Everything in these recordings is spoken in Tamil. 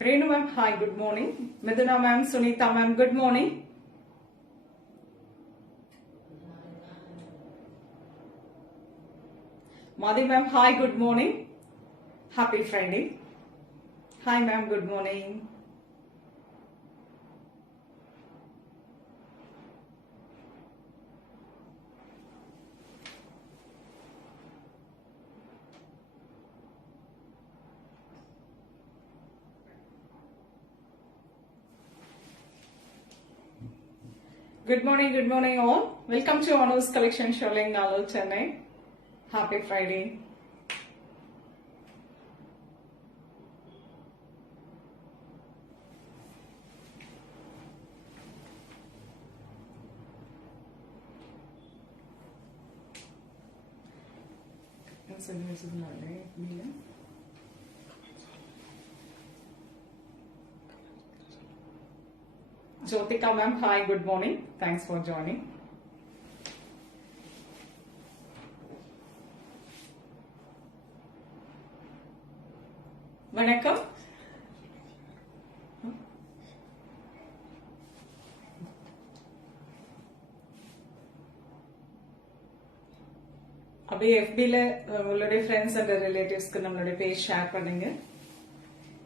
Renu ma'am, hi, good morning. Miduna ma'am, Sunita ma'am, good morning. Madhi ma'am, hi, good morning. Happy Friday. Hi ma'am, good morning. Good morning all. Welcome to Anu's collection showing Nalal Chennai. Happy Friday. Jyotika ma'am, hi, good morning. Thanks for joining. Vanakkam. அப்படியே FBல உங்களுடைய ஃப்ரெண்ட்ஸ் அண்ட் ரிலேட்டிவ்ஸ்க்கு நம்மளுடைய பேஜ் ஷேர் பண்ணுங்க.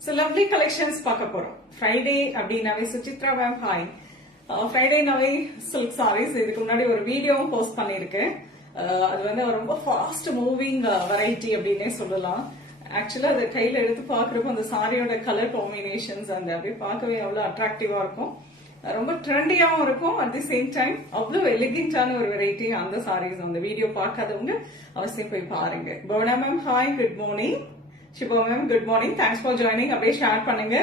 So lovely collections பார்க்க போறோம். ஃப்ரைடே அப்படினாவே சுசித்ரா மேம் ஹாய். ஃப்ரைடேனாவே சில்க் சாரீஸ் இதுக்கு முன்னாடி ஒரு வீடியோவும் போஸ்ட் பண்ணிருக்கேன். அது வந்து ரொம்ப ஃபாஸ்ட் மூவிங் வெரைட்டி அப்படின்னே சொல்லலாம். ஆக்சுவலா அதை கையில எடுத்து பாக்குறப்போ அந்த சாரியோட கலர் காம்பினேஷன்ஸ் அந்த அப்படியே பார்க்கவே அவ்வளவு அட்ராக்டிவா இருக்கும். ரொம்ப ட்ரெண்டியாவும் இருக்கும். அட் தி சேம் டைம் அவ்வளவு எலிகென்டான ஒரு வெரைட்டி அந்த சாரீஸ். அந்த வீடியோ பார்க்காதவங்க அவசியம் போய் பாருங்க. Bhavana mam hi, good morning. Shiba mam good morning, thanks for joining. அப்படியே ஷேர் பண்ணுங்க.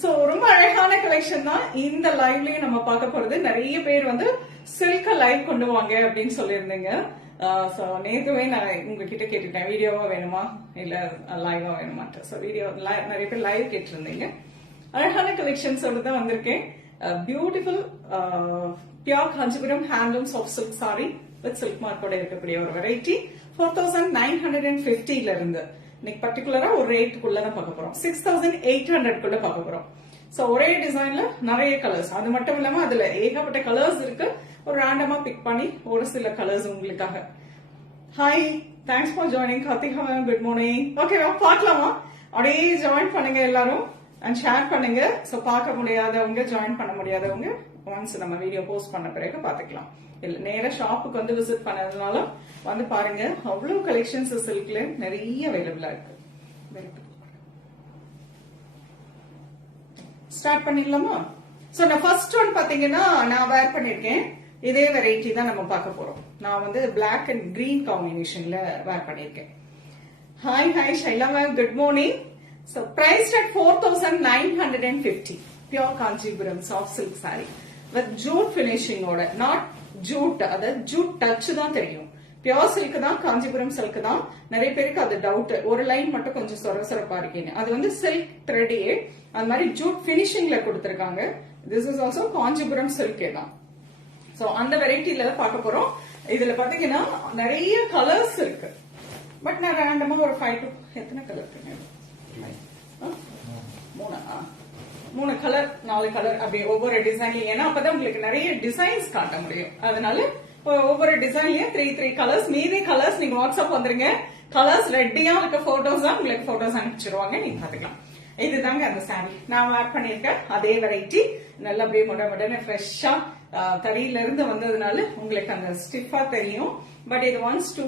சோ ரொம்ப அழகான கலெக்ஷன் தான் இந்த லைவ்லயும் நம்ம பார்க்க போறது. நிறைய பேர் வந்து சில்க லைவ் கொண்டு வாங்க அப்படின்னு சொல்லியிருந்தீங்க. சோ நேத்துவே நான் உங்ககிட்ட கேட்டுட்டேன், வீடியோவா வேணுமா இல்ல லைவா வேணுமாட்டு. சோ வீடியோ நிறைய பேர் லைவ் கேட்டிருந்தீங்க. அழகான கலெக்ஷன்ஸோட தான் வந்திருக்கேன். Beautiful pure Kanchipuram handlooms of silk sari with silk மார்க்கோட இருக்கக்கூடிய ஒரு வெரைட்டி 4950 இருந்து இன்னைக்கு பர்டிகுலரா ஒரு ரேட்டுக்குள்ளதான் பார்க்க போறோம். 6800 பார்க்க போறோம். சோ ஒரே டிசைன்ல நிறைய கலர்ஸ், அது மட்டும் இல்லாம அதுல ஏகப்பட்ட கலர்ஸ் இருக்கு. ஒரு ரேண்டமா பிக் பண்ணி ஒரு சில கலர்ஸ் உங்களுக்காக. Hi, thanks for joining Karthika ma'am, good morning. ஓகேவா, பார்க்கலாமா? அப்படியே ஜாயின் பண்ணுங்க எல்லாரும் அண்ட் ஷேர் பண்ணுங்க. சோ பார்க்க முடியாதவங்க, ஜாயின் பண்ண முடியாதவங்க ஒன்ஸ் நம்ம வீடியோ போஸ்ட் பண்ண பிறகு பாத்துக்கலாம். இல்ல நேர ஷாப்புக்கு வந்து விசிட் பண்ணதுனால வந்து பாருங்க. அவ்வளவு கலெக்ஷன்ஸ் சில்க்ல நிறைய அவைலபிளா இருக்கு. ஸ்டார்ட் பண்ணிடலாமா? சோ நான் ஃபர்ஸ்ட் ஒன் பாத்தீங்கன்னா நான் வேர் பண்ணிருக்கேன். இதே வெரைட்டி தான் நம்ம பார்க்க போறோம். நான் வந்து பிளாக் அண்ட் கிரீன் காம்பினேஷன்ல வேர் பண்ணிருக்கேன். Hi hi Shaila ma'am, good morning. So priced at 4950, pure Kanchipuram soft silk saree with jute finishing ஓட, not jute, அதாவது jute touch தான் தெரியும். பியோர் சில்க் தான், காஞ்சிபுரம் சில்க் தான். நிறைய பேருக்கு அது டவுட், ஒரு லைன் மட்டும் கொஞ்சம் சொரசொரப்பா இருக்கீங்க. அது வந்து சில்க் த்ரெடியே அது மாதிரி ஜூட் பினிஷிங்ல கொடுத்திருக்காங்க. திஸ் இஸ் ஆல்சோ காஞ்சிபுரம் சில்கே தான். சோ அந்த வெரைட்டில பார்க்க போறோம். இதுல பாத்தீங்கன்னா நிறைய கலர்ஸ் இருக்கு. பட் நான் ரேண்டமா ஒரு 5 to எத்தனை கலர் இருக்கு? 3 கலர் 4 கலர் அப்படி ஒவ்வொரு டிசைன்லயும். ஏன்னா அப்பதான் உங்களுக்கு நிறைய டிசைன்ஸ் காட்ட முடியும். அதனால ஒவ்வொரு டிசைன்லயும் 3 கலர்ஸ். மீதி கலர்ஸ் நீங்க வாட்ஸ்அப் வந்துருங்க. கலர்ஸ் ரெட்டியா இருக்க போட்டோஸ் தான் உங்களுக்கு போட்டோஸ் அனுப்பிச்சிருவாங்க, நீங்க பாத்துக்கலாம். இதுதாங்க அந்த சாரி நான் வேர் பண்ணிருக்கேன். அதே வெரைட்டி நல்லா அப்படியே முடன்னு ஃப்ரெஷ்ஷா தறியில இருந்து வந்ததுனால உங்களுக்கு அந்த ஸ்டிஃபா தெரியும். பட் இது ஒன்ஸ் டூ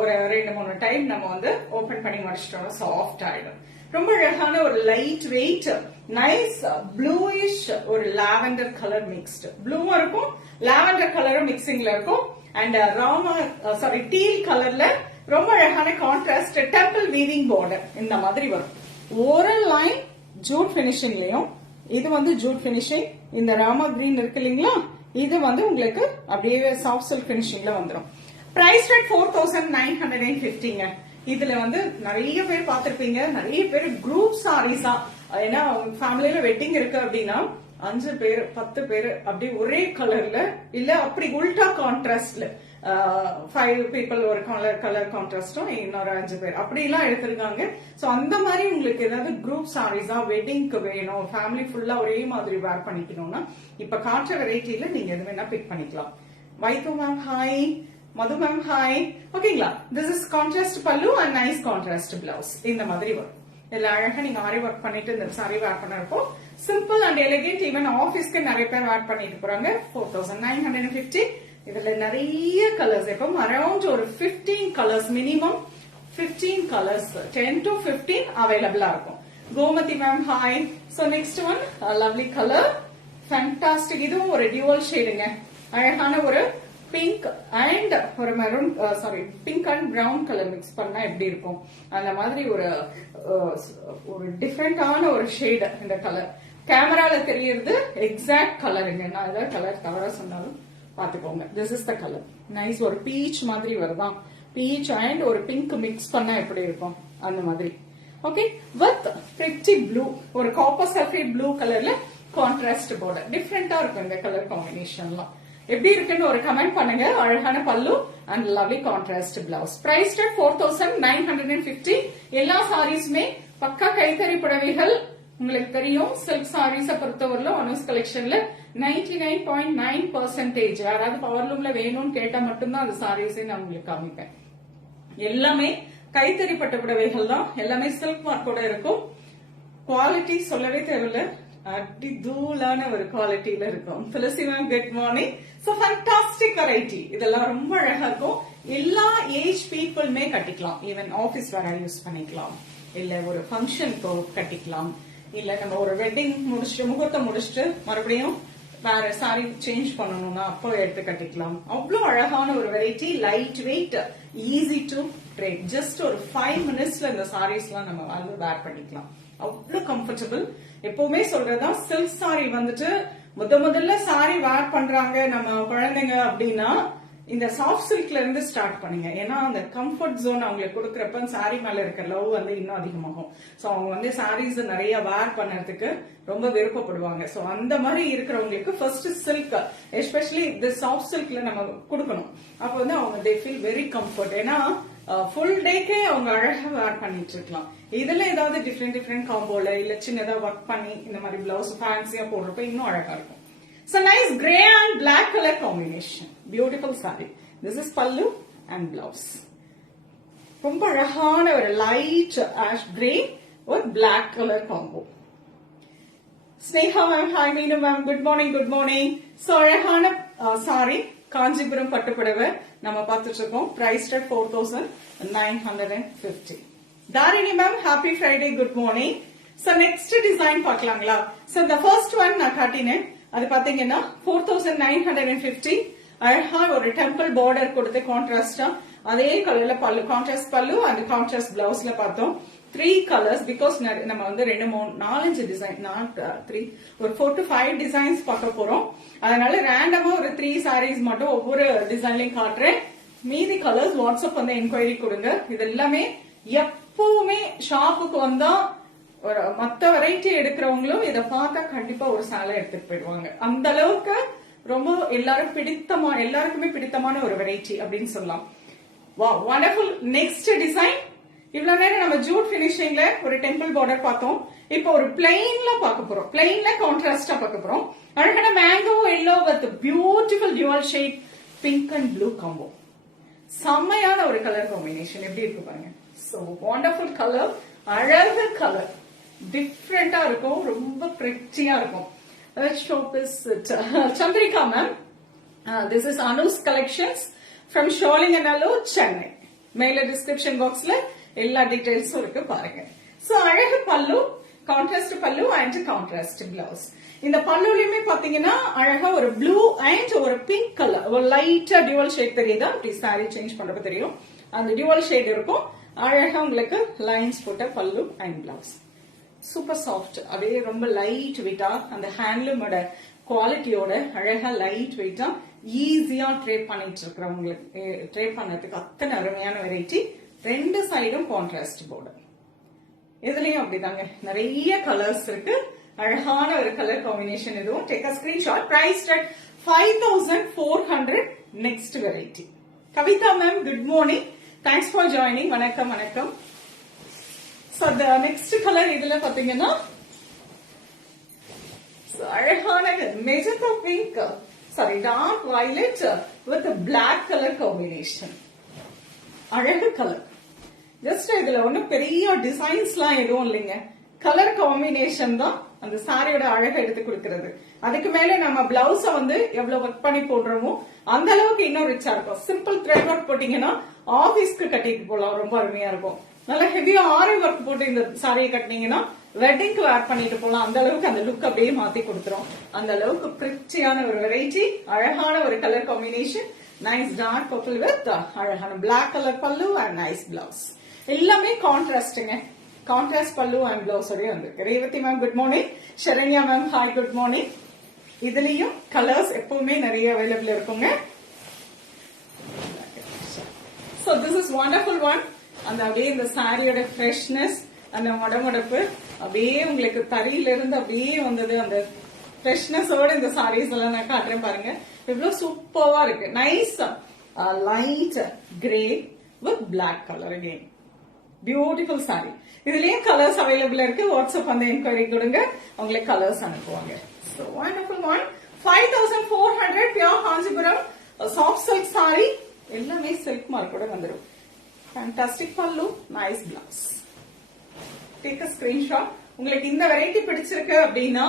ஒரு 2-3 டைம் நம்ம வந்து ஓபன் பண்ணி முடிச்சிட்டோம், சாஃப்ட் ஆயிடும். ரொம்ப அழகான ஒரு லைட் வெயிட் நைஸ் ப்ளூயிஷ் ஒரு லாவெண்டர் கலர் மிக்ஸ்ட். ப்ளூவும் இருக்கும், லாவெண்டர் கலரும் மிக்சிங்ல இருக்கும். அண்ட் டீல் கலர்ல ரொம்ப அழகான கான்ட்ராஸ்ட் டெம்பிள் வீவிங் பார்டர் இந்த மாதிரி வரும். ஒரு லைன் ஜூட் பினிஷிங்லயும், இது வந்து ஜூட் பினிஷிங். இந்த ராமா கிரீன் இருக்கு இல்லீங்களா, இது வந்து உங்களுக்கு அப்படியே சாஃப்ட் சில்க் பினிஷிங்ல வந்துடும். பிரைஸ் ரேட் 4950ங்க. இதுல வந்து நிறைய பேர் பாத்திருப்பீங்க, நிறைய பேர் குரூப் சாரீஸா. ஏன்னா ஃபேமிலியில வெட்டிங் இருக்கு அப்படின்னா 5 பேர் 10 பேர் அப்படி ஒரே கலர்ல இல்ல அப்படி உல்டா கான்ட்ராஸ்ட்ல 5 people ஒரு கலர் கான்ட்ராஸ்டும் இன்னொரு 5 பேர் அப்படி எல்லாம் எடுத்திருக்காங்க. சோ அந்த மாதிரி உங்களுக்கு ஏதாவது குரூப் சாரீஸா வெட்டிங்க்கு வேணும், ஃபேமிலி ஃபுல்லா ஒரே மாதிரி வேர் பண்ணிக்கணும்னா இப்ப காட்டுற வெரைட்டில நீங்க எது வேணா பிக் பண்ணிக்கலாம். வைத்து மேம் ஹாய், மது மேம் ஹாய். ஓகேங்களா, திஸ் இஸ் கான்ட்ராஸ்ட் பல்லு அண்ட் நைஸ் கான்ட்ராஸ்ட் பிளவுஸ். இந்த மாதிரி வரும். இதுல அழகா நீங்க ஆரி ஒர்க் பண்ணிட்டு இந்த சாரி வேர் பண்ணப்போ சிம்பிள் அண்ட் எலிகென்ட். ஈவன் ஆபீஸ்க்கு நிறைய பேர் வேர் பண்ணிட்டு போறாங்க. 4950. இதுல நிறைய கலர்ஸ், இப்போ அரௌண்ட் ஒரு 15 கலர்ஸ், மினிமம் 15 கலர்ஸ், 10 to 15 அவைலபிளா இருக்கும். Gomathi ma'am hi. So next one lovely colour, fantastic. இதுவும் ஒரு டியூவல் ஷேடுங்க, அழகான ஒரு பிங்க் அண்ட் ஒரு maroon, sorry pink and brown colour mix பண்ணா எப்படி இருக்கும் அந்த மாதிரி ஒரு டிஃபரெண்டான ஒரு ஷேட். இந்த கலர் கேமரால தெரியறது எக்ஸாக்ட் கலருங்க. நான் ஏதாவது கலர் தவறா சொன்னாலும் பாத்துக்கோங்க. This is the colour. Nice, ஒரு பீச் மாதிரி வருதான். பீச் அண்ட் ஒரு பிங்க் மிக்ஸ் பண்ணா எப்படி இருக்கும் அந்த மாதிரி. ஓகே, வித் பிரிட்டி ப்ளூ, ஒரு காப்பர் சல்ஃபேட் ப்ளூ கலர்ல கான்ட்ராஸ்ட் பார்டர். டிஃபரெண்டா இருக்கும் இந்த கலர் காம்பினேஷன்லாம். எப்படி இருக்குன்னு ஒரு கமெண்ட் பண்ணுங்க. அழகான பல்லு and lovely contrast blouse. Price 4950. எல்லா சாரீஸுமே பக்கா கைத்தறி புடவைகள். உங்களுக்கு தெரியும் சில்க் சாரீஸ பொறுத்தவரையில அனுஸ் கலெக்ஷன்ல 99.9%. யாராவது பவர்லூம்ல வேணும்னு கேட்டா மட்டும்தான் அந்த சாரீஸை நான் உங்களுக்கு காமிப்பேன். எல்லாமே கைத்தறி பட்டு புடவைகள் தான். எல்லாமே சில்க் மார்க்கோட இருக்கும். குவாலிட்டி சொல்லவே தேவையில்ல, அடி தூளான ஒரு குவாலிட்டியில இருக்கும். Tulasi mam good morning. So fantastic variety. இதெல்லாம் ரொம்ப அழகா இருக்கும். எல்லா ஏஜ் பீப்புளுமே கட்டிக்கலாம். ஈவன் ஆபீஸ் வேற யூஸ் பண்ணிக்கலாம், இல்ல ஒரு ஃபங்க்ஷனுக்கு கட்டிக்கலாம், இல்ல நம்ம ஒரு வெட்டிங் முடிச்சுட்டு முகூர்த்தம் முடிச்சுட்டு மறுபடியும் வேற சாரி சேஞ்ச் பண்ணணும்னா அப்போ எடுத்து கட்டிக்கலாம். அவ்வளவு அழகான ஒரு variety. Light weight, easy to trade. Just ஒரு 5 மினிட்ஸ்ல இந்த சாரீஸ் எல்லாம் நம்ம வந்து வேர் பண்ணிக்கலாம். அவ்வளவு கம்ஃபர்டபுள். எப்பவுமே சொல்றதா, சில்க் சாரி வந்துட்டு முதல்ல சாரி வேர் பண்றாங்க நம்ம குழந்தைங்க அப்படின்னா இந்த சாஃப்ட் சில்க்ல இருந்து ஸ்டார்ட் பண்ணுங்க. ஏன்னா அந்த கம்ஃபர்ட் ஜோன் அவங்களுக்கு கொடுக்கறப்ப சாரி மேல இருக்க லவ் வந்து இன்னும் அதிகமாகும். சோ அவங்க வந்து சாரீஸ் நிறைய வேர் பண்ணறதுக்கு ரொம்ப விருப்பப்படுவாங்க. சோ அந்த மாதிரி இருக்கிறவங்களுக்கு ஃபர்ஸ்ட் சில்க், எஸ்பெஷலி இந்த சாஃப்ட் சில்க்ல நம்ம கொடுக்கணும். அப்ப வந்து அவங்க தே ஃபீல் வெரி கம்ஃபர்ட். ஏன்னா ஃபுல் டேக்கே அவங்க அழகா வேர் பண்ணிட்டு இருக்கலாம். இதுல ஏதாவது டிஃப்ரெண்ட் காம்போல இல்ல சின்னதா ஒர்க் பண்ணி இந்த மாதிரி பிளவுஸ் ஃபேன்சியா போடுறப்ப இன்னும் அழகா இருக்கும். So nice grey and black color combination. Beautiful saree. This is pallu and blouse. ரொம்ப அழகான ஒரு light ash grey with black color combo. Sneha ma'am, hi Meenu ma'am, good morning, good morning. So அழகான saree, காஞ்சிபுரம் பட்டு புடவை நம்ம பார்த்துட்டு இருக்கோம். Priced at 4950. Darini ma'am, happy Friday, good morning. So next design பார்க்கலாங்களா? So the first one நான் காட்டினேன். அது பாத்தீங்கன்னா 4950. அழகா ஒரு டெம்பிள் பார்டர் கொடுத்து கான்ட்ராஸ்டா அதே கலர்ல பல்லு, கான்ட்ராஸ்ட் பல்லு அண்ட் கான்ட்ராஸ்ட் பிளவுஸ்ல பார்த்தோம். 3 கலர்ஸ். பிகாஸ் நம்ம வந்து 2 3 4 டிசைன், நாட் 3, ஒரு 4 to 5 டிசைன்ஸ் பார்க்க போறோம். அதனால ரேண்டமா ஒரு 3 சாரீஸ் மட்டும் ஒவ்வொரு டிசைன்லயும் காட்டுறேன். மீதி கலர்ஸ் வாட்ஸ்அப் வந்து என்கொயரி கொடுங்க. இது எல்லாமே எப்பவுமே ஷாப்புக்கு வந்தா ஒரு மத்த வெரைட்டி எடுக்கிறவங்களும் இதை பார்த்தா கண்டிப்பா ஒரு சேலை எடுத்துட்டு போயிடுவாங்க. அந்த அளவுக்கு ரொம்ப எல்லாருக்குமே பிடித்தமான ஒரு வெரைட்டி அப்படின்னு சொல்லலாம். Wow, wonderful. Next design. இவ்வளவு நேரம் நம்ம ஜூட் பினிஷிங்ல ஒரு டெம்பிள் பார்டர் பார்த்தோம். இப்போ ஒரு பிளெயின்ல பார்க்க போறோம். பிளெயின்ல கான்ட்ராஸ்டா பார்க்க போறோம். அழகான mango yellow with beautiful dual shade pink and blue combo. செம்மையான ஒரு கலர் காம்பினேஷன். எப்படி இருக்கு பாருங்க. சோ வண்டர்ஃபுல் கலர், அழகு கலர், டிஃப்ரெண்டா இருக்கும், ரொம்ப பிரிட்டியா இருக்கும். Shop is Chandrika ma'am. This is Anu's collections from Sholinganallur, Chennai. மேல டிஸ்கிரிப்ஷன் பாக்ஸ்ல எல்லா டீடைல்ஸும் இருக்கு பாருங்க. சோ அழகு பல்லு, கான்ட்ராஸ்ட் பல்லு அண்ட் கான்ட்ராஸ்ட் பிளவுஸ். இந்த பல்லுலயுமே பாத்தீங்கன்னா அழகா ஒரு ப்ளூ அண்ட் ஒரு பிங்க் கலர், ஒரு லைட்டா டியூவல் ஷேட் தெரியுதா? அப்படி சாரி சேஞ்ச் பண்றப்ப தெரியும். அந்த டியூவல் ஷேட் இருக்கும். அழகா உங்களுக்கு லைன்ஸ் போட்ட பல்லு அண்ட் பிளவுஸ். சூப்பர் சாஃப்ட், அதே ரொம்ப லைட் வெயிட்டா, அந்த ஹேண்ட்லூமோட குவாலிட்டியோட அழகா லைட் வெயிட்டா ஈஸியா ட்ரேப் பண்ணிட்டு இருக்கிறவங்களுக்கு ட்ரேப் பண்ணதுக்கு அத்தனை அருமையான வெரைட்டி. 2 சைடும் கான்ட்ராஸ்ட் பார்டர். இதுலயும் அப்படிதாங்க, நிறைய கலர்ஸ் இருக்கு. அழகான ஒரு கலர் காம்பினேஷன். இதுவும் take a screenshot. Price at 5400. Next variety Kavita ma'am, good morning. Thanks for joining. Vanakkam, vanakkam. So the next color idhula pathina so அழகான magenta pink, sorry, dark violet with a black color combination. அழகு கலர். ஜஸ்ட் இதுல ஒண்ணு பெரிய டிசைன்ஸ்லாம் எதுவும் இல்லைங்க. கலர் காம்பினேஷன் தான் அந்த சாரியோட அழகை எடுத்து கொடுக்கிறது. அதுக்கு மேல நம்ம பிளவுஸ வந்து எவ்வளவு ஒர்க் பண்ணி போடுறோமோ அந்த அளவுக்கு இன்னும் ரிச்சா இருக்கும். சிம்பிள் த்ரெட் ஒர்க் போட்டீங்கன்னா ஆபீஸ்க்கு கட்டிட்டு போலாம், ரொம்ப அருமையா இருக்கும். நல்ல ஹெவியா ஆரி ஒர்க் போட்டு இந்த சாரியை கட்டினீங்கன்னா வெட்டிங்க்கு வேர் பண்ணிட்டு போலாம். அந்த அளவுக்கு அந்த லுக் அப்படியே மாத்தி கொடுத்துரும். அந்த அளவுக்கு பிரிச்சியான ஒரு வெரைட்டி, அழகான ஒரு colour combination. Nice dark purple with அழகான பிளாக் கலர் பல்லு அண்ட் நைஸ் பிளவுஸ். எல்லாமே கான்ட்ராஸ்டுங்க. கான்ட்ராஸ்ட் பல்லு அண்ட் பிளவுஸ் ஓடய வந்திருக்கு. Revathi ma'am good morning. Saranya ma'am hi good morning. இதுலயும் கலர்ஸ் எப்பவுமே நிறைய அவைலபிள் இருக்குங்க. So this is wonderful one. அந்த அப்படியே இந்த சாரியோட ஃப்ரெஷ்னஸ், அந்த மொடமொடப்பு அப்படியே உங்களுக்கு தறியில இருந்து அப்படியே வந்தது. அந்த ஃப்ரெஷ்னஸோட இந்த சாரீஸ் எல்லாம் நான் காட்டுறேன் பாருங்க. எவ்வளவு சூப்பரா இருக்கு. Nice light grey with black colour. Again beautiful sari. இதுலயும் கலர்ஸ் அவைலபிள் இருக்கு. வாட்ஸ்அப் அந்த என்கொயரி கொடுங்க, உங்களுக்கு கலர்ஸ் அனுப்புவாங்க. So wonderful one. 5400 pure Kanchipuram soft silk sari. எல்லாமே சில்க் மார்க்கோட வந்துடும். ஃபேண்டாஸ்டிக் பல்லு, nice blouse. Take a screenshot. உங்களுக்கு இந்த வெரைட்டி பிடிச்சிருக்கு அப்படின்னா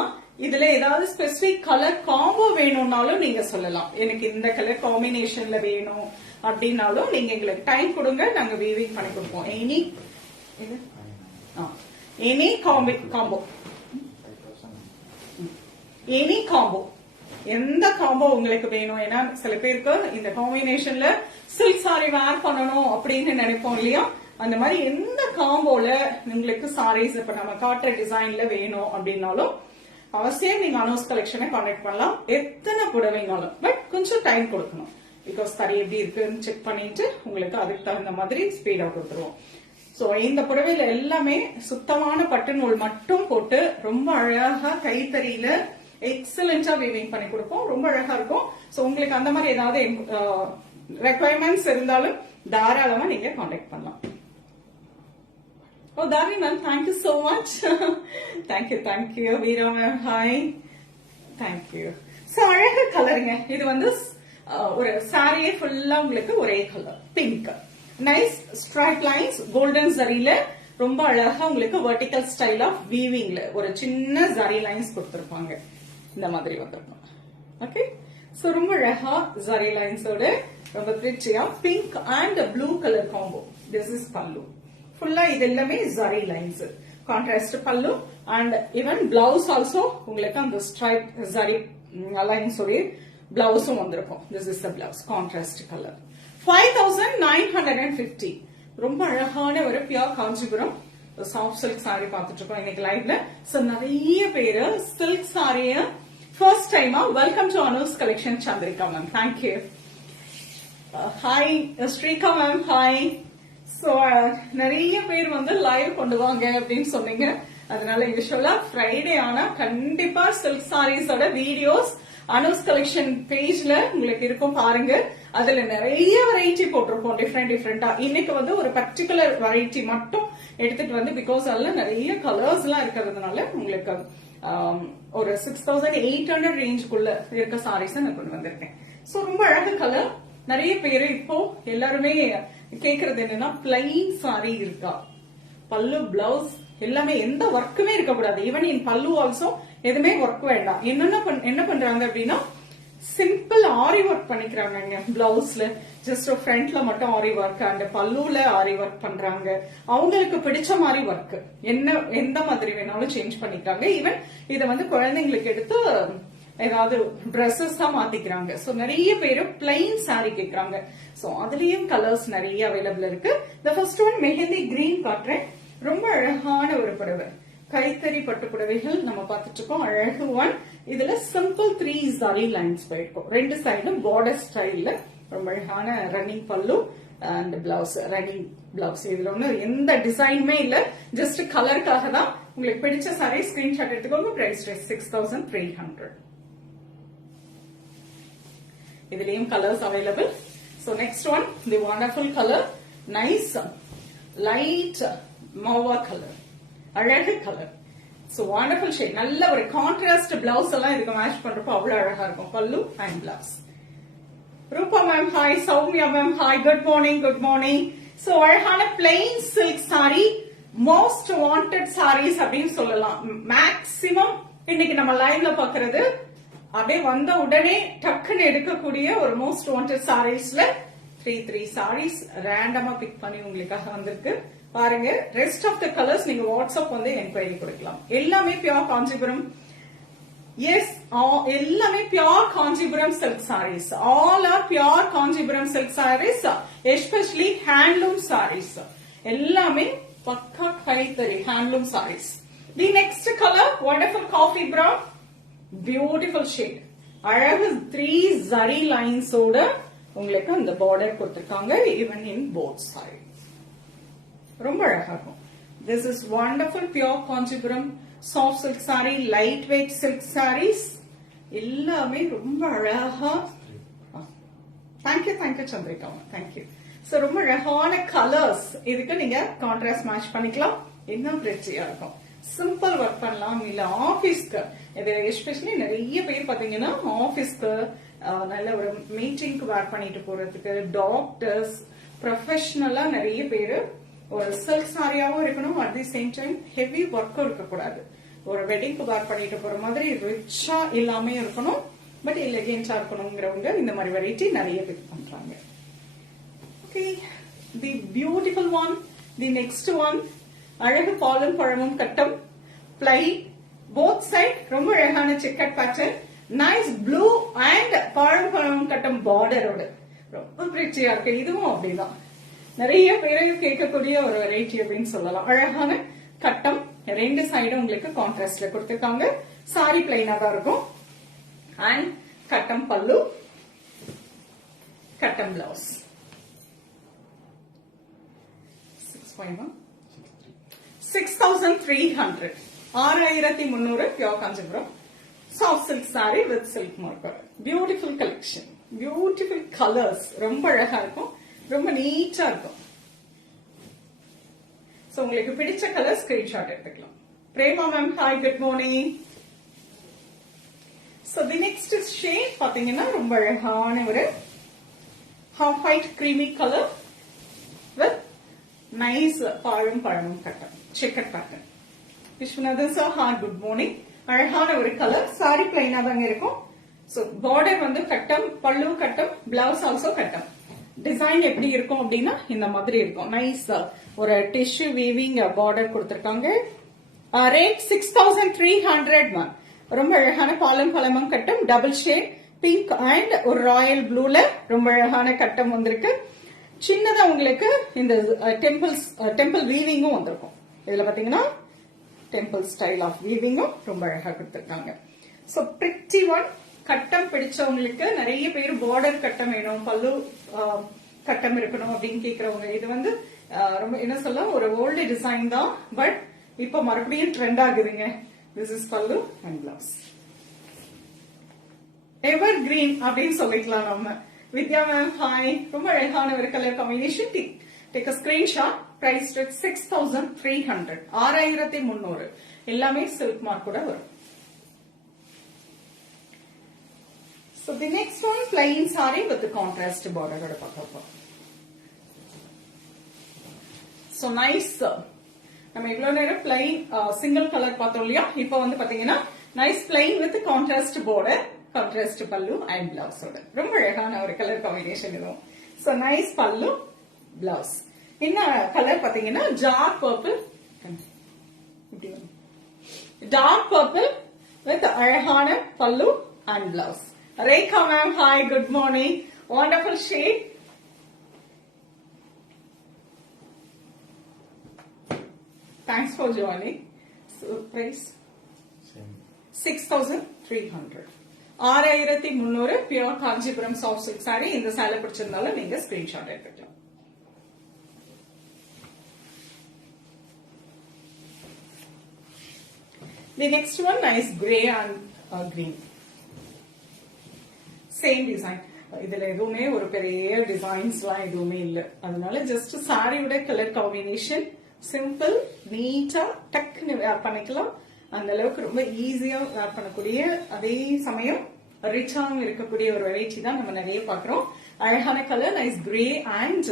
இதுல ஏதாவது ஸ்பெசிபிக் கலர் காம்போ வேணும்னாலும் நீங்க சொல்லலாம். எனக்கு இந்த கலர் காம்பினேஷன்ல வேணும் அப்படின்னாலும் நீங்க எங்களுக்கு டைம் கொடுங்க, நாங்க வீவிங் பண்ணி கொடுப்போம். எனி காம்போ, எனி காம்போ, எந்த காம்போ உங்களுக்கு வேணும். ஏன்னா சில பேருக்கு இந்த காம்பினேஷன்ல சில்க் சாரி வேர் பண்ணணும் அப்படின்னு நினைப்போம் இல்லையா? அந்த மாதிரி எந்த காம்போல உங்களுக்கு சாரீஸ் இப்ப நம்ம காட்டுற டிசைன்ல வேணும் அப்படின்னாலும் அவசியம் நீங்க அனௌன்ஸ் கலெக்ஷனை கான்டாக்ட் பண்ணலாம். எத்தனை புடவைனாலும், பட் கொஞ்சம் டைம் கொடுக்கணும். பிகாஸ் தறி எப்படி இருக்குன்னு செக் பண்ணிட்டு உங்களுக்கு அதுக்கு தகுந்த மாதிரி ஸ்பீடா கொடுத்துருவோம். சோ இந்த புடவையில எல்லாமே சுத்தமான பட்டு நூல் மட்டும் போட்டு ரொம்ப அழகா கைத்தறியில எக்ஸலண்டா வீவிங் பண்ணி கொடுப்போம். ரொம்ப அழகா இருக்கும். சோ உங்களுக்கு அந்த மாதிரி ஏதாவது ரெக்குவயர்மெண்ட்ஸ் இருந்தாலும் தாராளமா நீங்க கான்டாக்ட் பண்ணலாம். Oh, Dhavi ma'am, thank you so much. Thank you. Veera ma'am, hi. Thank you. So, அழகு கலருங்க. இது வந்து ஒரு சாரியே ஃபுல்லா உங்களுக்கு ஒரே colour pink. Nice stripe lines, golden ஜரியில ரொம்ப அழகா உங்களுக்கு வெர்டிகல் ஸ்டைல் ஆஃப் வீவிங்ல ஒரு சின்ன ஜரி லைன்ஸ் கொடுத்திருப்பாங்க. இந்த மாதிரி வந்திருக்கும். ஓகே, சோ ரொம்ப அழகா ஜரி லைன்ஸோட ரொம்ப பிரிச்சியா pink and blue colour combo. This is pallu. ஃபுல்லா இது எல்லாமே ஜரி லைன்ஸ், கான்ட்ராஸ்ட் பல்லு அண்ட் ஈவன் பிளவுஸ் ஆல்சோ உங்களுக்கு அந்த ஸ்ட்ரைப் ஜரி லைன்ஸ் உடைய பிளவுஸும் வந்திருக்கும். This is the blouse, contrast colour. 5950. ரொம்ப அழகான ஒரு pure Kanchipuram soft silk sari பார்த்துட்டு இருக்கோம் இன்னைக்கு லைவ்ல. சோ நிறைய பேரு சில்க் சாரிய ஃபர்ஸ்ட் டைமா welcome to Anu's collection. Chandrika mam thank you. Hi Srika mam hi. So நிறைய பேர் வந்து லைவ் கொண்டு வாங்க அப்படின்னு சொன்னீங்க. அதனால யூஸ்வலா ஃப்ரைடே ஆனா கண்டிப்பா சில்க் சாரீஸோட வீடியோஸ் அனூஸ் கலெக்ஷன் பேஜ்ல உங்களுக்கு இருக்கும், பாருங்க. அதுல நிறைய வெரைட்டி போட்டிருப்போம் டிஃப்ரெண்டா. இன்னைக்கு வந்து ஒரு பர்டிகுலர் வெரைட்டி மட்டும் எடுத்துட்டு வந்து, பிகாஸ் அதுல நிறைய கலர்ஸ் எல்லாம் இருக்கிறதுனால உங்களுக்கு ஒரு 6800 ரேஞ்சுக்குள்ள இருக்க சாரீஸ் நான் கொண்டு வந்திருக்கேன். சோ ரொம்ப அழகு கலர். நிறைய பேரு இப்போ எல்லாருமே கேக்குறது என்னன்னா பிளைன் சாரி இருக்கா, பல்லு பிளவுஸ் எல்லாமே எந்த ஒர்க்குமே இருக்கக்கூடாது. ஈவன் இன் பல்லு ஆல்சோ எதுவுமே ஒர்க் வேண்டாம். என்ன பண்றாங்க அப்படின்னா சிம்பிள் ஆரி ஒர்க் பண்ணிக்கிறாங்க. பிளவுஸ்ல ஜஸ்ட் ஃப்ரண்ட்ல மட்டும் ஆரி ஒர்க் அண்ட் பல்லுல ஆரி ஒர்க் பண்றாங்க. அவங்களுக்கு பிடிச்ச மாதிரி ஒர்க் எந்த மாதிரி வேணாலும் சேஞ்ச் பண்ணிக்கிறாங்க. ஈவன் இத வந்து குழந்தைங்களுக்கு எடுத்து ஏதாவது டிரெஸ்ஸஸ் தான் மாத்திக்கிறாங்க. சோ நிறைய பேரு பிளைன் சாரி கேக்குறாங்க. சோ அதுலயும் கலர்ஸ் நிறைய அவைலபிள் இருக்கு. இந்த ஃபர்ஸ்ட் ஒன் மெஹந்தி கிரீன் காட்டுறேன். ரொம்ப அழகான ஒரு புடவை, கைத்தறி பட்டு புடவைகள் நம்ம பார்த்துட்டு இருக்கோம். அழகு ஒன். இதுல சிம்பிள் 3 ஜரி லைன்ஸ் போயிருக்கும். ரெண்டு சைடும் பார்டர் ஸ்டைல்ல ரொம்ப அழகான ரன்னிங் பல்லு அண்ட் பிளவுஸ், ரன்னிங் பிளவுஸ். இதுல ஒண்ணு எந்த டிசைனுமே இல்ல, ஜஸ்ட் கலருக்காக தான். உங்களுக்கு பிடிச்ச சாரி ஸ்கிரீன்ஷாட் எடுத்துக்கோங்க. பிரைஸ் 6300. இதுலயும் colours available. So next one, the wonderful color, nice light mauve color, அழகு கலர். So wonderful shade. நல்ல ஒரு கான்ட்ராஸ்ட் பிளவுஸ் எல்லாம் இதுக்கு மேட்ச் பண்றப்போ அவ்வளவு அழகா இருக்கும். Pallu and blouse. Rupa mam hi, Soumya mam hi, good morning, good morning. So அழகான plain silk sari, most wanted saris அப்படின்னு சொல்லலாம். மேக்சிமம் இன்னைக்கு நம்ம லைவ்ல பாக்குறது அப்படியே வந்த உடனே டக்குன்னு எடுக்கக்கூடிய ஒரு மோஸ்ட் வாண்டட் சாரீஸ்ல 3 சாரீஸ் ரேண்டமா பிக் பண்ணி உங்களுக்காக வந்திருக்கு. பாருங்க, ரெஸ்ட் ஆஃப் த கலர்ஸ் நீங்க வாட்ஸ்அப் வந்து என்கொயரி கொடுக்கலாம். எல்லாமே பியோர் காஞ்சிபுரம். எஸ், எல்லாமே pure Kanchipuram silk sarees. All are pure Kanchipuram silk sarees, especially handloom sarees. எல்லாமே பக்கா கைத்தறி handloom sarees. The next colour wonderful coffee brown, beautiful shade. அழகு 3 ஜரி லைன்ஸோட உங்களுக்கு அந்த பார்டர் கொடுத்திருக்காங்க. ஈவன் இன் போத் சைட் ரொம்ப அழகா இருக்கும். This is wonderful pure Kanchipuram soft silk saree, light weight silk sarees. எல்லாமே ரொம்ப அழகா. Thank you Chandrika, thank you. So ரொம்ப அழகான கலர்ஸ். இதுக்கு நீங்க கான்ட்ராஸ்ட் மேட்ச் பண்ணிக்கலாம். இன்னும் பிரிச்சியா இருக்கும். சிம்பிள் ஒர்க் பண்ணலாம், இல்ல ஆபீஸ்க்கு. இது எஸ்பெஷலி நிறைய பேர் பாத்தீங்கன்னா ஆபீஸ்க்கு நல்ல ஒரு மீட்டிங்க்கு வேர் பண்ணிட்டு போறதுக்கு, டாக்டர்ஸ், ப்ரொஃபஷனலா நிறைய பேரு ஒரு சில்க் சாரியாவும் இருக்கணும். At the same time heavy ஒர்க்கும் இருக்கக்கூடாது. ஒரு வெட்டிங்க்கு வேர் பண்ணிட்டு போற மாதிரி ரிச்சா இல்லாம இருக்கணும், பட் எலிகென்ட்டா இருக்கணுங்கிறவங்க இந்த மாதிரி வெரைட்டி நிறைய பிக் பண்றாங்க. Okay, the beautiful one, the next one, அழகு பாலும் பழமும் கட்டம், பிளை போத் சைட், ரொம்ப அழகான checked pattern, nice blue and பாலும் பழமும் கட்டம் பார்டரோட ரொம்ப பிரிச்சியா இருக்கு. இதுவும் அப்படிதான் நிறைய பேரையும் கேட்கக்கூடிய ஒரு வெரைட்டி அப்படின்னு சொல்லலாம். அழகான கட்டம், 2 சைடும் உங்களுக்கு கான்ட்ராஸ்ட்ல கொடுத்திருக்காங்க. சாரி பிளைனா தான் இருக்கும். அண்ட் கட்டம் பல்லு, கட்டம் blouse. 6,300 6300 pure Kanchipuram soft silk sari with silk marker. Beautiful collection, beautiful colours, ரொம்ப அழகா இருக்கும், ரொம்ப நீட்டா இருக்கும். சோ உங்களுக்கு பிடிச்ச கலர் ஸ்கிரீன்ஷாட் எடுத்துக்கலாம். Prema mam hi, good morning. So the next shade பாத்தீங்கன்னா ரொம்ப அழகான ஒரு half white creamy colour with nice பாழும் பழமும் கட்டம் checked pattern. Viswanathan sir hi, good morning. அழகான ஒரு கலர். சாரி பிளைனா தாங்க இருக்கும். சோ பார்டர் வந்து கட்டம், பல்லு கட்டம், பிளவுஸ் ஆல்சோ கட்டம். டிசைன் எப்படி இருக்கும் அப்படின்னா இந்த மாதிரி இருக்கும். நைஸ் ஒரு டிஷ்யூ வீவிங் பார்டர் கொடுத்திருக்காங்க. Rate 6,300 ma'am. ரொம்ப அழகான பாலும் பழமும் கட்டம், டபுள் ஷேட் பிங்க் அண்ட் ஒரு ராயல் ப்ளூல ரொம்ப அழகான கட்டம் வந்திருக்கு. சின்னதா உங்களுக்கு இந்த டெம்பிள் வீவிங்கும் வந்திருக்கும். இதுல பாத்தீங்கன்னா டெம்பிள் ஸ்டைல் ஆஃப் வீவிங்கும் ரொம்ப அழகா கொடுத்திருக்காங்க. So pretty one. கட்டம் பிடிச்சவங்களுக்கு நிறைய பேர் பார்டர் கட்டம் வேணும், பல்லு கட்டம் இருக்கணும் அப்படின்னு கேக்குறவங்க, இது வந்து ரொம்ப என்ன சொல்ல ஒரு ஓல்டு டிசைன் தான், பட் இப்ப மறுபடியும் ட்ரெண்ட் ஆகுதுங்க. திஸ் இஸ் பல்லு அண்ட் பிளவுஸ். எவர் கிரீன் அப்படின்னு சொல்லிக்கலாம் நம்ம. வித்யா மேம் ஹாய், ரொம்ப அழகான ஒரு colour combination. Take a screenshot. Price 6,300 6300. எல்லாமே சில்க் மார்க் கூட வரும். So the next one, plain saree with the contrast border. So nice. நம்ம இவ்வளவு நேரம் plain single color பார்த்தோம் இல்லையா? இப்போ வந்து பாத்தீங்கன்னா nice plain with contrast border, contrast pallu and blouse ஓட. ரொம்ப அழகான ஒரு கலர் காம்பினேஷன் இதுவும். So nice pallu, blouse. என்ன கலர் பாத்தீங்கன்னா dark purple. Dark purple with அழகான pallu and blouse. Rekha ma'am, hi, good morning. Wonderful shade. Thanks for joining. So, price 6,300. 6,300 pure Kanchipuram soft silk saree. இந்த சாரி பிடிச்சிருந்தாலும் நீங்க ஸ்கிரீன்ஷாட் எடுத்துக்கலாம். The next one, nice grey and green. Same design. இதுல எதுவுமே ஒரு பெரிய டிசைன்ஸ் எல்லாம் எதுவுமே இல்ல. அதனால ஜஸ்ட் சாரியோட கலர் காம்பினேஷன் சிம்பிள், நீட்டா டக்குன்னு வேர் பண்ணிக்கலாம். அந்த அளவுக்கு ரொம்ப ஈஸியா வேர் பண்ணக்கூடிய, அதே சமயம் ரிச்சாவும் இருக்கக்கூடிய ஒரு வெரைட்டி தான் நம்ம நிறைய பாக்குறோம். அழகான கலர், நைஸ் கிரே அண்ட்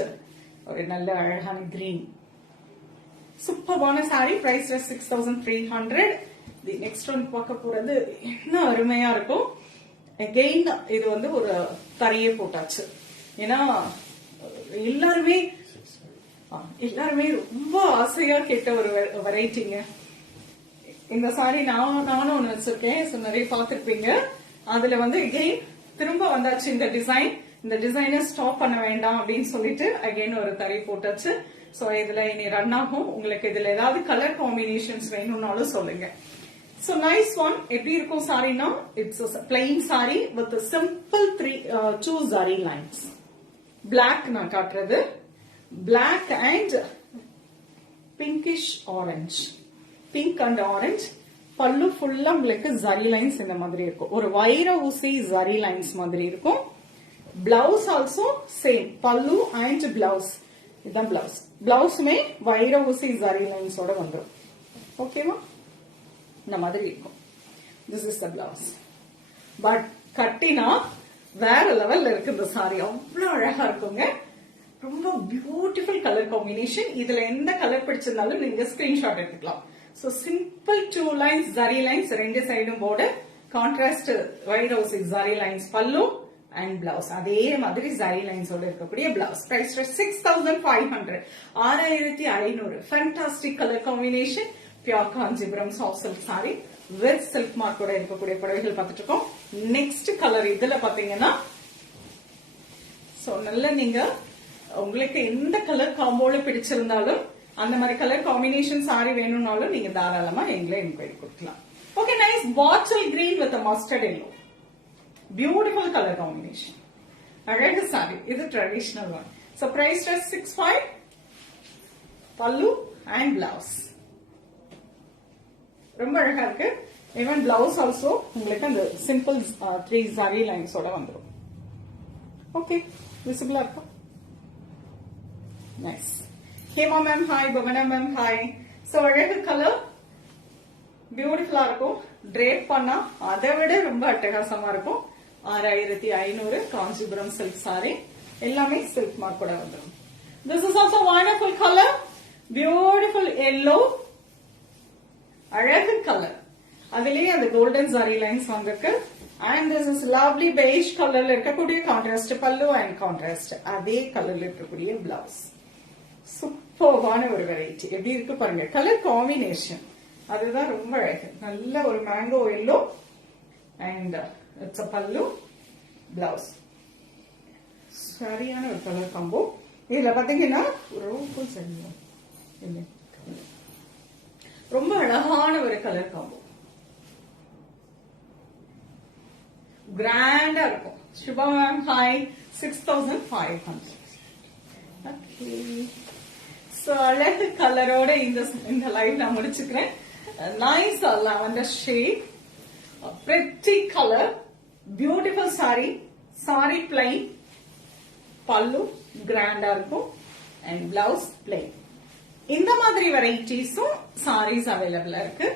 ஒரு நல்ல அழகான கிரீன். சூப்பர்பான சாரி. பிரைஸ் 6300. நெக்ஸ்ட் ஒன் பார்க்க போறது என்ன அருமையா இருக்கும். அகெயின் இது வந்து ஒரு தரையே போட்டாச்சு. ஏன்னா எல்லாருமே ரொம்ப ஆசையா கேட்ட ஒரு வெரைட்டிங்க இந்த சாரி. நானும் ஒண்ணு வச்சிருக்கேன், நிறைய பார்த்திருப்பீங்க. அதுல வந்து அகெயின் திரும்ப வந்தாச்சு இந்த டிசைன். இந்த டிசைனை ஸ்டாப் பண்ண வேண்டாம் அப்படின்னு சொல்லிட்டு அகெயின் ஒரு தரை போட்டாச்சு. சோ இதுல இனி ரன் ஆகும். உங்களுக்கு இதுல ஏதாவது கலர் காம்பினேஷன்ஸ் வேணும்னாலும் சொல்லுங்க. So nice one. எப்படி இருக்கும் சாரினா, it's a plain saree with a simple two zari lines. Black நான் காட்டுறது, black and pinkish orange, pink and orange. பல்லு ஃபுல்லா உங்களுக்கு zari lines இந்த மாதிரி இருக்கும். ஒரு வைர ஊசி zari lines மாதிரி இருக்கும். Blouse also same, பல்லு and blouse. இதான் blouse. Blouseமே வைர ஊசி zari lines ஓட வந்துரும். ஓகேவா? இந்த மாதிரி இருக்கும். This is the blouse. But கட்டினா வேற லெவல்ல இருக்கு இந்த சாரி. அவ்வளவு அழகா இருக்குங்க. ரொம்ப பியூட்டிஃபுல் கலர் காம்பினேஷன். இதுல எந்த கலர் பிடிச்சிருந்தாலும் நீங்க ஸ்கிரீன்ஷாட் எடுத்துக்கலாம். So simple 2 lines zari lines ரெண்டு சைடும் border, contrast white house zari lines pallu and blouse. அதே மாதிரி zari lines ஓட இருக்கக்கூடிய blouse. Price 6500. 6500. Fantastic colour combination. Pure Kanchipuram soft silk sari with silk மார்க்கோட இருக்கக்கூடிய புடவைகள் பார்த்துட்டு இருக்கோம். நெக்ஸ்ட் கலர் இதுல பாத்தீங்கன்னா, சோ நல்ல நீங்க உங்களுக்கு எந்த கலர் காம்போல பிடிச்சிருந்தாலும் அந்த மாதிரி கலர் காம்பினேஷன் சாரி வேணும்னாலும் நீங்க தாராளமா எங்களை என்கொயரி கொடுக்கலாம். Okay, nice bottle green with mustard yellow. Beautiful colour combination. அழகு சாரி. இது ட்ரெடிஷனல் ஒன். So price 65. பல்லு அண்ட் பிளவுஸ் ரொம்ப அழகா இருக்கு. ஈவன் பிளவுஸ் ஆல்சோ உங்களுக்கு அந்த சிம்பிள் 3 zari lines ஓட வந்துடும். ஓகே, விசிபிளா இருக்கா? நைஸ். ஹேமா மேம் ஹாய், பவனா மேம் ஹாய். சோ அழகு கலர், பியூட்டிஃபுல்லா இருக்கும். ட்ரேப் பண்ணா அதை விட ரொம்ப அட்டகாசமா இருக்கும். 6500. காஞ்சிபுரம் சில்க் சாரி. எல்லாமே சில்க் மார்க்கோட வந்துடும். This is also wonderful colour, beautiful yellow. அழகு கலர். அதுலயே அந்த கோல்டன் zari lines வந்திருக்கு. And this is lovely beige கலர்ல இருக்கக்கூடிய கான்ட்ராஸ்ட் பல்லு அண்ட் கான்ட்ராஸ்ட் அதே கலர்ல இருக்கக்கூடிய பிளவுஸ். சூப்பர்வான ஒரு வெரைட்டி. எப்படி இருக்கு பாருங்க கலர் காம்பினேஷன். அதுதான் ரொம்ப அழகு. நல்ல ஒரு mango yellow and it's a பல்லு பிளவுஸ். சரியான ஒரு கலர் காம்போ. இதுல பாத்தீங்கன்னா ரொம்ப அழகான ஒரு கலர் காம்போ. கிராண்டா இருக்கும். Subha ma'am hi. 6500. Okay, so அழகு கலரோட இந்த லைவ் நான் முடிச்சுக்கிறேன். Nice lavender shade, pretty colour, beautiful sari. Sari plain, பல்லு கிராண்டா இருக்கும் அண்ட் பிளவுஸ் பிளைன். இந்த மாதிரி வெரைட்டிஸும் சாரீஸ் அவைலபிளா இருக்கு.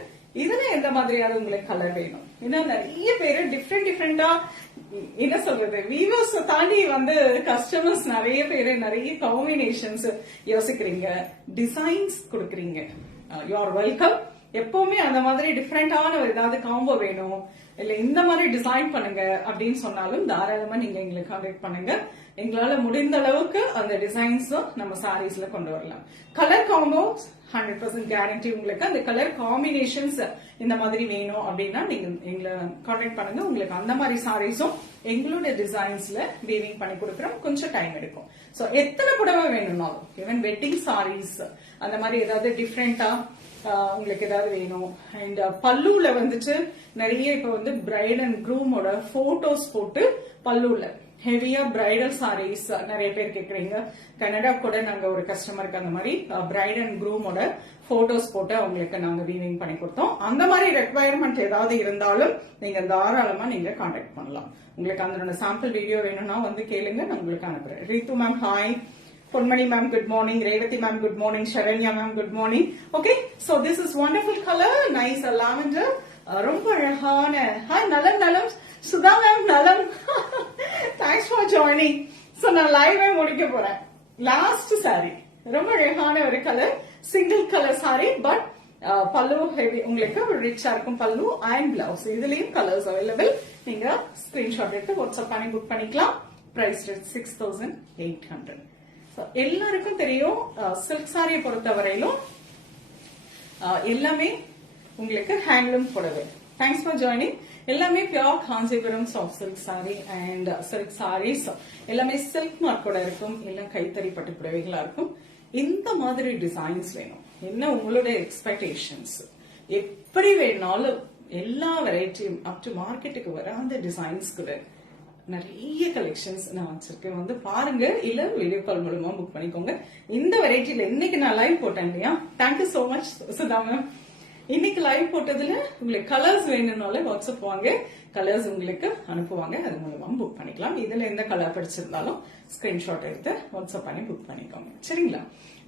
இதுல எந்த மாதிரியாவது உங்களுக்கு கலர் வேணும்? ஏன்னா நிறைய பேரு டிஃப்ரெண்டா என்ன சொல்றது, வீவர்ஸ் தாண்டி வந்து கஸ்டமர்ஸ் நிறைய பேரு நிறைய காம்பினேஷன்ஸ் யோசிக்கிறீங்க, டிசைன்ஸ் கொடுக்குறீங்க. You are welcome. எப்பவுமே அந்த மாதிரி டிஃப்ரெண்டான ஒரு ஏதாவது காம்போ வேணும், இல்ல இந்த மாதிரி டிசைன் பண்ணுங்க அப்படின்னு சொன்னாலும் தாராளமா நீங்க எங்களுக்கு கான்டாக்ட் பண்ணுங்க. எங்களால முடிந்த அளவுக்கு அந்த டிசைன்ஸ் நம்ம சாரீஸ்ல கொண்டு வரலாம். கலர் காம்போ 100% கேரண்டி உங்களுக்கு. அந்த கலர் காம்பினேஷன்ஸ் இந்த மாதிரி வேணும் அப்படின்னா நீங்க எங்களை கான்டாக்ட் பண்ணுங்க. உங்களுக்கு அந்த மாதிரி சாரீஸும் எங்களோட டிசைன்ஸ்ல வீவிங் பண்ணி கொடுக்குறோம். கொஞ்சம் டைம் எடுக்கும். சோ எத்தனை புடவை வேணும்னாலும், ஈவன் வெட்டிங் சாரீஸ் அந்த மாதிரி ஏதாவது டிஃப்ரெண்டா உங்களுக்கு ஏதாவது வேணும். அண்ட் பல்லுல வந்துட்டு நிறைய இப்ப வந்து பிரைட் அண்ட் க்ரூமோட போட்டோஸ் போட்டு பல்லுல ஹெவியா பிரைடல் சாரீஸ் நிறைய பேர் கேக்குறீங்க. கனடா கூட நாங்க ஒரு கஸ்டமருக்கு அந்த மாதிரி பிரைட் அண்ட் க்ரூமோட போட்டோஸ் போட்டு அவங்களுக்கு நாங்க வீவிங் பண்ணி கொடுத்தோம். அந்த மாதிரி ரெக்குவயர்மெண்ட் ஏதாவது இருந்தாலும் நீங்க தாராளமா நீங்க கான்டாக்ட் பண்ணலாம். உங்களுக்கு அதனோட சாம்பிள் வீடியோ வேணும்னா வந்து கேளுங்க, நான் உங்களுக்கு அனுப்புறேன். Ritu ma'am hi, Ponmani ma'am good morning, Revathi ma'am good morning, Saranya ma'am good morning. Okay, so this is wonderful colour, nice lavender, ரொம்ப அழகான. ஹாய் நலம் நலம், சுதா மேம் நலம், தேங்க்ஸ் ஃபார் ஜாயினிங். சோ நான் லைவே முடிக்க போறேன். லாஸ்ட் சாரி ரொம்ப அழகான ஒரு colour, single colour sorry, but பல்லு ஹெவி உங்களுக்கு ரிச்சா இருக்கும் பல்லு அண்ட் பிளவுஸ். இதுலயும் கலர்ஸ் அவைலபிள். நீங்க ஸ்கிரீன்ஷாட் எடுத்து வாட்ஸ்அப் பண்ணி புக் பண்ணிக்கலாம். பிரைஸ் 6800. எல்லாருக்கும் தெரியும் சில்க் சாரியை பொறுத்தவரையிலும் எல்லாமே உங்களுக்கு ஹேண்ட்லூம் புடவை. Thanks for joining. எல்லாமே pure Kanchipuram soft silk sari and silk saris எல்லாமே சில்க் மார்க்கோட இருக்கும். எல்லாம் கைத்தறி பட்டு புடவைகளா இருக்கும். இந்த மாதிரி டிசைன்ஸ் வேணும். என்ன உங்களுடைய எக்ஸ்பெக்டேஷன்ஸ்? எப்படி வேணாலும் எல்லா வெரைட்டியும் அப் டு மார்க்கெட்டுக்கு வராத டிசைன்ஸ் கூட நிறைய கலெக்ஷன்ஸ் நான் வச்சிருக்கேன். வந்து பாருங்க, இல்ல வீடியோ கால் மூலமா புக் பண்ணிக்கோங்க. இந்த வெரைட்டில இன்னைக்கு நான் லைவ் போட்டேன் இல்லையா? Thank you so much Sudha ma'am. இன்னைக்கு லைவ் போட்டதுல உங்களுக்கு கலர்ஸ் வேணும்னால வாட்ஸ்அப் வாங்க, கலர்ஸ் உங்களுக்கு அனுப்புவாங்க, அது மூலமா புக் பண்ணிக்கலாம். இதுல எந்த கலர் பிடிச்சிருந்தாலும் ஸ்கிரீன்ஷாட் எடுத்து வாட்ஸ்அப் பண்ணி புக் பண்ணிக்கோங்க. சரிங்களா?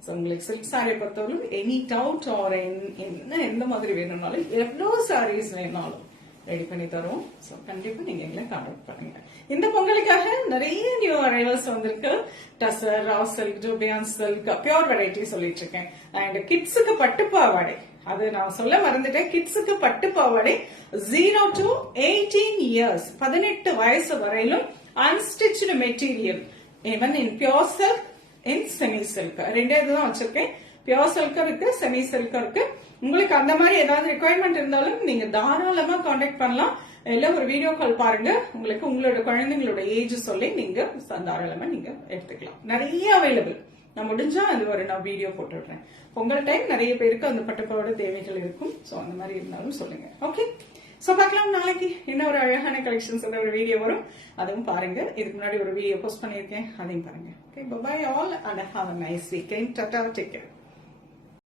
சோ உங்களுக்கு சில்க் சாரியை பொறுத்தவரை எனி டவுட் ஆர் என்ன எந்த மாதிரி வேணும்னாலும் எவ்வளவு சாரீஸ் வேணாலும் ரெடி பண்ணி தரோம். சோ கண்டிப்பா நீங்க எங்களை கான்டாக்ட் பண்ணுங்க. இந்த பொங்கலுக்காக நிறைய நியூ அரைவல்ஸ் வந்திருக்கு. டசர், ரா சில்க், ஜூபியான் சில்க், பியோர் வெரைட்டி சொல்லிட்டு இருக்கேன். அண்ட் கிட்ஸுக்கு பட்டு பாவாடை, அது நான் சொல்ல மறந்துட்டேன். கிட்ஸுக்கு பட்டு பாவாடை 0 to 18 years, 18 வயசு வரையிலும் unstitched material, even in pure silk, in semi silk, ரெண்டே இதுதான் வச்சிருக்கேன். பியோர் சில்க் இருக்கு, செமி சில்க் இருக்கு. உங்களுக்கு அந்த மாதிரி ஏதாவது ரெக்குவயர்மெண்ட் இருந்தாலும் நீங்க தாராளமா கான்டாக்ட் பண்ணலாம். இல்ல ஒரு வீடியோ கால் பாருங்க, உங்களுக்கு உங்களோட குழந்தைங்களோட ஏஜ் சொல்லி நீங்க தாராளமா நீங்க எடுத்துக்கலாம். நிறைய அவைலபிள். நான் முடிஞ்சா அது ஒரு நான் வீடியோ போட்டு விடுறேன். பொங்கல் டைம் நிறைய பேருக்கு அந்த பட்டுப்பாவோட தேவைகள் இருக்கும். சோ அந்த மாதிரி இருந்தாலும் சொல்லுங்க. ஓகே, சோ பார்க்கலாம். நாளைக்கு இன்னொரு அழகான கலெக்ஷன்ஸ் ஒரு வீடியோ வரும், அதுவும் பாருங்க. இதுக்கு முன்னாடி ஒரு வீடியோ போஸ்ட் பண்ணிருக்கேன், அதையும் பாருங்க. Okay, bye all and have a nice weekend. Tata, take care.